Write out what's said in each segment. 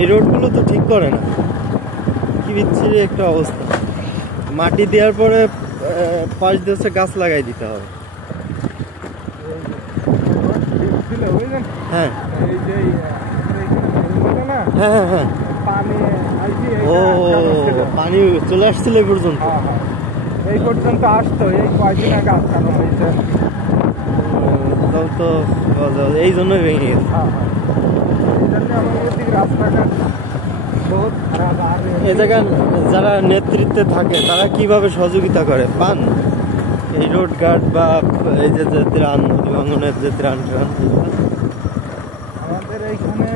এই রোডগুলো তো ঠিক করে না, কি বিচ্ছিরি একটা অবস্থা। মাটি দেওয়ার পরে পাশ দিয়ে গাছ লাগাই দিতে হবে। হ্যাঁ হ্যাঁ হ্যাঁ হ্যাঁ, ও পানি চলে আসছিল এই পর্যন্ত? এই পর্যন্ত আসতো, এই কয়দিন আগে আটকানো হয়েছে। তো এই জন্যই ভেঙে গেছে। রাস্তাঘাট বহুত খারাপ। আর এ জায়গায় যারা নেতৃত্বে থাকে তারা কিভাবে সহযোগিতা করে পান? এই রোড গার্ড বা এই যে ত্রাণ, নদী ভাঙনের যে ত্রাণ আমাদের এইখানে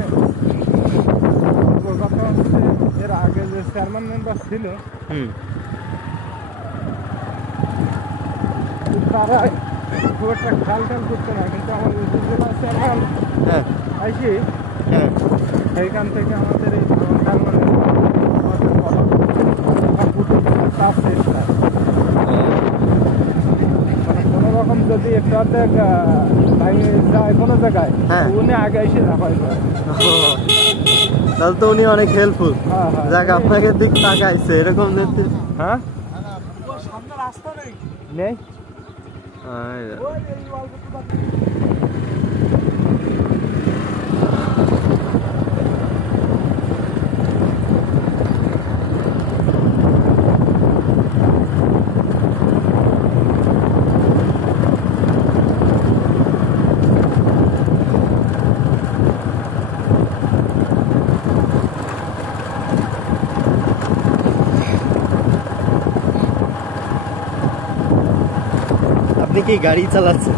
কথা হচ্ছে, এর আগে যে চেয়ারম্যান মেম্বার ছিল তারা খুব একটা খেয়াল করতো না, কিন্তু আমার উপজেলা চেয়ারম্যান আইসি সেইখান থেকে আমাদের এই কোনো রকম যদি একটু যায় কোনো জায়গায়, উনি আগে এসে ঝাঁপাই যায়। তাহলে তো উনি অনেক হেল্পফুল। যাক, আপনাকে দিক তাকাইছে এরকম দেখতে। হ্যাঁ, সামনে রাস্তা নেই। আপনি কি গাড়ি চালাচ্ছেন?